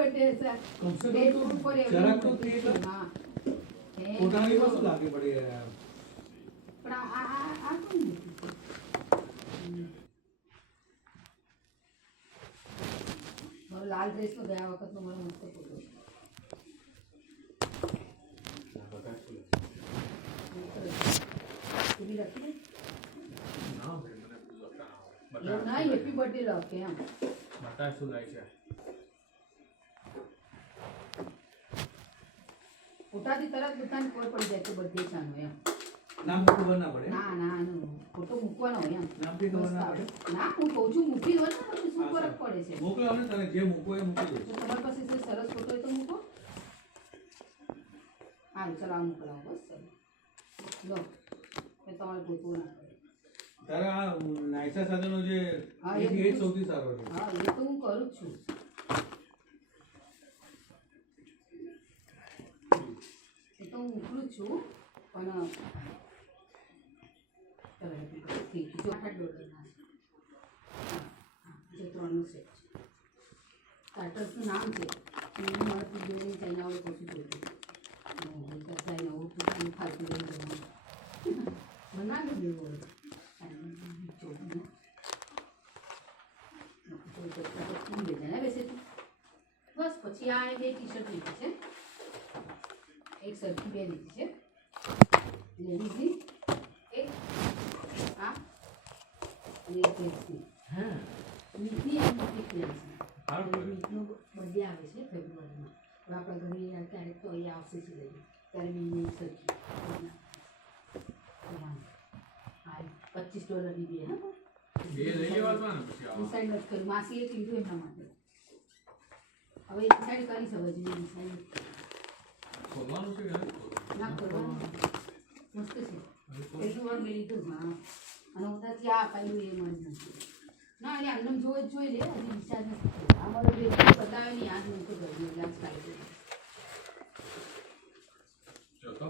Birthday ऐसा कम से Grateful come for तो every जरा तो birthday. ठीक है हाँ પોતાની વસ્તુ લાગે પડે યાર પણ આ કોણ મૂક્યું? મારો લાલ ડ્રેસ તો ગયા વખતનો મારો મસ્ત ફોટો છે. તું બી રાખી દે. ના ભાઈ મને બધું એવું ના હેપી બર્થડે લખે એમ. બતા શું લાગે છે ફોટાથી તરત બધાને ખબર પડી જાય કે બર્થડે છે આનો એમ. નામ તો ખબર ના પડે ના ના આનો ફોટો મૂકવાનો હોય એમ. નામ થી ખબર ના પડે ના હું કહું છું મૂકી દો ને પછી શું ફરક પડે છે? મોકલાવ ને તને જે મૂકો એ મૂકી દે તો તમારી પાસે જે સરસ ફોટો હોય તો મૂકો. હારું ચાલો આ મોકલાવો બસ ચાલો લો એ તમારે ગોતવું ના પડે. તારા આ નાયસા સાથેનો જે હા, એ એ જ સૌથી સારો છે હા એ તો હું કરું જ છું. એ તો હું મોકલું જ છું પણ ચાલો હેપી બર્થડે જો $8 જે 3નો સેટ છે. સ્ટાર્ટર્સનું નામ છે હું મારા પીડીઓની ચાઇનાવાળું કશું જોઈતું ચાઇનાવાળું પોતાનું ફાલતું લઈ જવાનું બના દે દેવું બસ પછી આ બે ટી શર્ટ લીધી છે એક સરખી બે લીધી છે લેડીઝની એક આ અને એક લેડીઝની હા મીઠની અને એક લેડીઝની સારું મીઠનો બર્થડે આવે છે ફેબ્રુઆરીમાં હવે આપણા ઘરે ક્યારેક તો અહીંયા આવશે છે લઈને ત્યારે બીજી એક સરખી $25 ની બે હા બે લઈ લેવા ને પછી ડિસાઈડ નથી કર્યું માસીએ કીધું એમના માટે હવે ડિસાઈડ કરી શકે છે ડિસાઈડ ખોલવાનું છે કે ના કરવાનું મસ્ત છે પહેલી વાર મેં લીધું હા અને ઉતારથી આ અપાયેલું એ મળી નથી ના એટલે આમને જોઈ લે હજી ડિસાઈડ નથી કર્યું આ મારો ડ્રેસ બતાવે નહીં આજ નહોતું કર્યું એટલે આજ કાઢી જો તો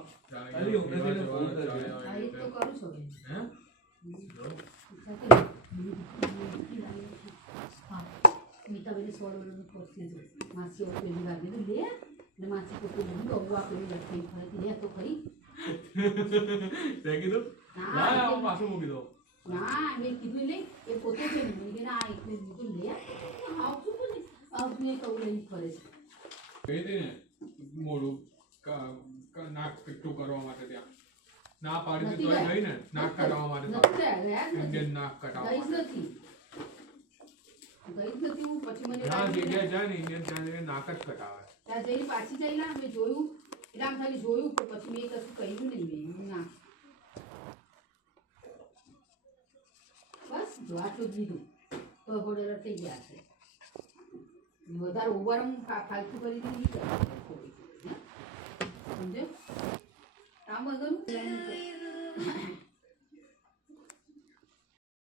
અલી ઉગને ફોન કરજે હા એ તો કરું છું હવે હે મીઠાબેની $100નું ખર્ચી છે માસી હવે પેલી વાર લીધું લે ને માસી પોતે બધું બહુ આપેલી લખી ફરીથી લે તો ખરી તે કીધું ના હું પાછું મૂકી દો ના મેં કીધું લે એ પોતે છે ને મેં કીધું આ એક બીજું લે આવતું બોલે આવતું એ કહું લઈને ફરે છે કહી દે ને મોડું નાક પીઠું કરવા માટે ત્યાં ના પાડી તો ગઈ ને નાક કટાવવા માટે ઇન્ડિયન નાક કટાવવા ગઈ જ નથી હું પછી મને જ્યાં જગ્યાએ જાય ને ઇન્ડિયન ત્યાં જઈને નાક જ કટાવે ત્યાં જઈને પાછી જઈલા મેં જોયું એટલે આમ ખાલી જોયું પણ પછી મેં કશું કહ્યું નહીં મેં ના બસ જો આટલું જ લીધું તો ઘોડેલો થઈ ગયા છે વધારે ઓવર હું ફાલતુ કરી દીધી